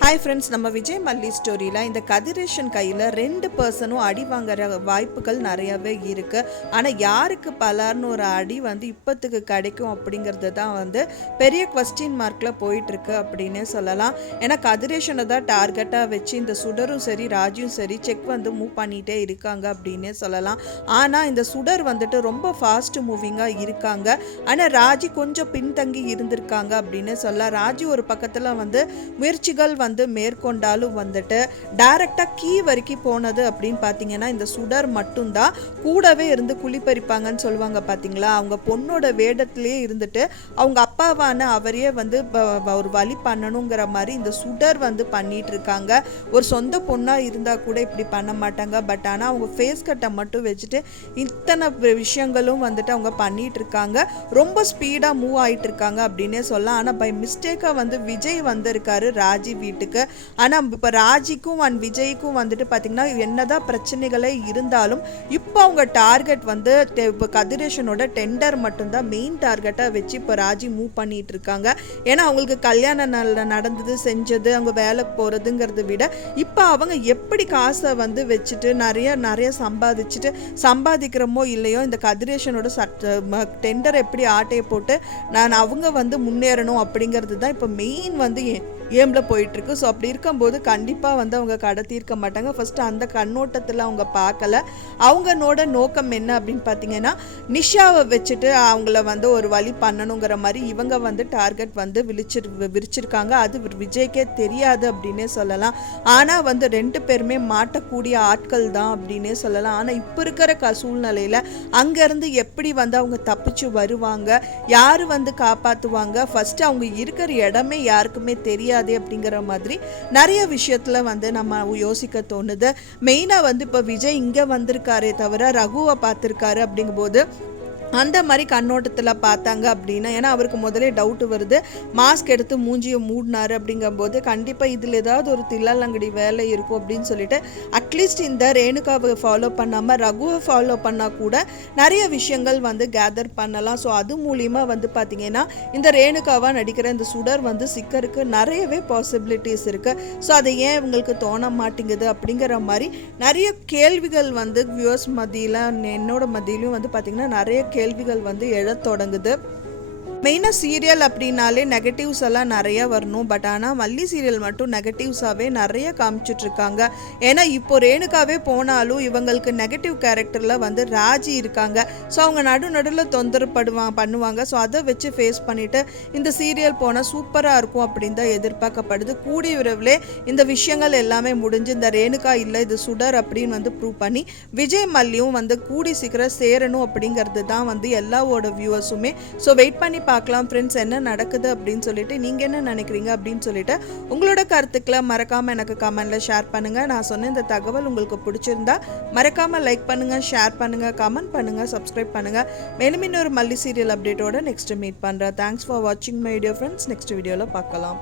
Hi friends, நம்ம விஜய் மல்லி ஸ்டோரியில் இந்த கதிரேஷன் கையில் 2 பர்சனும் அடி வாங்குற வாய்ப்புகள் நிறையாவே இருக்குது. ஆனால் யாருக்கு பலர்னு ஒரு அடி இப்போத்துக்கு கிடைக்கும் அப்படிங்கிறது தான் பெரிய கொஸ்டின் மார்க்கில் போயிட்டுருக்கு அப்படின்னே சொல்லலாம். ஏன்னா கதிரேஷனை தான் டார்கெட்டாக வச்சு இந்த சுடரும் சரி ராஜும் சரி செக் மூவ் பண்ணிகிட்டே இருக்காங்க அப்படின்னே சொல்லலாம். ஆனால் இந்த சுடர் ரொம்ப ஃபாஸ்ட் மூவிங்காக இருக்காங்க. ஆனால் ராஜி கொஞ்சம் பின்தங்கி இருந்திருக்காங்க அப்படின்னு சொல்லலாம். ராஜி ஒரு பக்கத்தில் முயற்சிகள் மேற்கொண்டாலும் டைரக்டாக கீ வரைக்கும் போனது அப்படின்னு பார்த்தீங்கன்னா இந்த சுடர் மட்டும்தான். கூடவே இருந்து குளிப்பறிப்பாங்கன்னு சொல்லுவாங்க பார்த்தீங்களா, அவங்க பொண்ணோட வேடத்திலேயே இருந்துட்டு அவங்க அப்பாவான அவரையே ஒரு வழி பண்ணணுங்கிற மாதிரி இந்த சுடர் பண்ணிட்டு இருக்காங்க. ஒரு சொந்த பொண்ணாக இருந்தால் கூட இப்படி பண்ண மாட்டாங்க. பட் ஆனால் அவங்க ஃபேஸ் கட்டை மட்டும் வச்சுட்டு இத்தனை விஷயங்களும் அவங்க பண்ணிட்டு இருக்காங்க. ரொம்ப ஸ்பீடாக மூவ் ஆகிட்டு இருக்காங்க அப்படின்னே சொல்லலாம். ஆனால் பை மிஸ்டேக்காக விஜய் வந்திருக்காரு ராஜி வீட்டுக்கு. ஆனால் இப்போ ராஜிக்கும் விஜய்க்கும் பார்த்தீங்கன்னா என்னதான் பிரச்சனைகளே இருந்தாலும் இப்போ அவங்க டார்கெட் இப்போ கதிரேஷனோட டெண்டர் மட்டும்தான் மெயின் டார்கெட்டாக வச்சு இப்போ ராஜி மூவ் பண்ணிட்டு இருக்காங்க. ஏன்னா அவங்களுக்கு கல்யாணம் நடந்தது செஞ்சது அவங்க வேலைக்கு போகிறதுங்கிறத விட இப்போ அவங்க எப்படி காசை வச்சுட்டு நிறைய சம்பாதிக்கிறோமோ இல்லையோ இந்த கதிரேஷனோட டெண்டர் எப்படி ஆட்டையை போட்டு அவங்க முன்னேறணும் அப்படிங்கிறது தான் இப்போ மெயின் ஏமில் போயிட்டுருக்கு. ஸோ அப்படி இருக்கும்போது கண்டிப்பாக அவங்க கடத்தியிருக்க மாட்டாங்க. ஃபஸ்ட்டு அந்த கண்ணோட்டத்தில் அவங்க பார்க்கல. அவங்களோட நோக்கம் என்ன அப்படின்னு பார்த்தீங்கன்னா நிஷாவை வச்சுட்டு அவங்கள ஒரு வழி பண்ணணுங்கிற மாதிரி இவங்க டார்கெட் விரிச்சிருக்காங்க. அது விஜய்க்கே தெரியாது அப்படின்னே சொல்லலாம். ஆனால் 2 பேருமே மாட்டக்கூடிய ஆட்கள் தான் அப்படின்னே சொல்லலாம். ஆனால் இப்போ இருக்கிற சூழ்நிலையில் அங்கேருந்து எப்படி அவங்க தப்பிச்சு வருவாங்க, யார் காப்பாற்றுவாங்க, ஃபஸ்ட்டு அவங்க இருக்கிற இடமே யாருக்குமே தெரியாது அப்படிங்கிற மாதிரி நிறைய விஷயத்துல நம்ம யோசிக்க தோணுது. மெயினா இப்போ விஜய் இங்க வந்திருக்காரே தவிர ரகுவை பார்த்திருக்காரு அப்படிங்கும்போது அந்த மாதிரி கண்ணோட்டத்தில் பார்த்தாங்க அப்படின்னா, ஏன்னா அவருக்கு முதலே டவுட் வருது, மாஸ்க் எடுத்து மூஞ்சியை மூடினாரு அப்படிங்கும்போது கண்டிப்பாக இதில் ஏதாவது ஒரு தில்லாலங்கடி வேலை இருக்கும் அப்படின்னு சொல்லிட்டு அட்லீஸ்ட் இந்த ரேணுகாவை ஃபாலோ பண்ணாமல் ரகுவை ஃபாலோ பண்ணால் கூட நிறைய விஷயங்கள் கேதர் பண்ணலாம். ஸோ அது மூலியமாக பார்த்திங்கன்னா இந்த ரேணுகாவாக நடிக்கிற இந்த சுடர் சிக்கருக்கு நிறையவே பாசிபிலிட்டிஸ் இருக்குது. ஸோ அதை ஏன் இவங்களுக்கு தோண மாட்டேங்குது அப்படிங்கிற மாதிரி நிறைய கேள்விகள் வியூவர்ஸ் மத்தியில் என்னோட மத்தியிலும் பார்த்திங்கன்னா நிறைய கேள்விகள் எழத் தொடங்குது. மெயினாக சீரியல் அப்படின்னாலே நெகட்டிவ்ஸ் எல்லாம் நிறையா வரணும். பட் ஆனால் மல்லி சீரியல் மட்டும் நெகட்டிவ்ஸாகவே நிறைய காமிச்சிட்ருக்காங்க. ஏன்னா இப்போ ரேணுகாவே போனாலும் இவங்களுக்கு நெகட்டிவ் கேரக்டரில் ராஜி இருக்காங்க. ஸோ அவங்க நடுவில் தொந்தரவு பண்ணுவாங்க. ஸோ அதை வச்சு ஃபேஸ் பண்ணிவிட்டு இந்த சீரியல் போனால் சூப்பராக இருக்கும் அப்படின்னு தான் எதிர்பார்க்கப்படுது. கூடிய விரைவிலே இந்த விஷயங்கள் எல்லாமே முடிஞ்சு இந்த ரேணுகா இல்லை இது சுடர் அப்படின்னு ப்ரூவ் பண்ணி விஜய் மல்லியும் கூடி சீக்கிரம் சேரணும் அப்படிங்கிறது தான் எல்லாவோட வியூவர்ஸுமே. ஸோ வெயிட் பண்ணி பார்க்கலாம் ஃப்ரெண்ட்ஸ் என்ன நடக்குது அப்படின்னு சொல்லிட்டு. நீங்கள் என்ன நினைக்கிறீங்க அப்படின்னு சொல்லிட்டு உங்களோட கருத்துக்களை மறக்காமல் எனக்கு கமெண்ட்டில் ஷேர் பண்ணுங்கள். நான் சொன்ன இந்த தகவல் உங்களுக்கு பிடிச்சிருந்தா மறக்காமல் லைக் பண்ணுங்கள், ஷேர் பண்ணுங்கள், கமெண்ட் பண்ணுங்கள், சப்ஸ்கிரைப் பண்ணுங்கள். மேலும் இன்னொரு மல்லி சீரியல் அப்டேட்டோட நெக்ஸ்ட் மீட் பண்ணுறேன். தேங்க்ஸ் ஃபார் வாட்சிங் மை வீடியோ ஃப்ரெண்ட்ஸ். நெக்ஸ்ட் வீடியோவில் பார்க்கலாம்.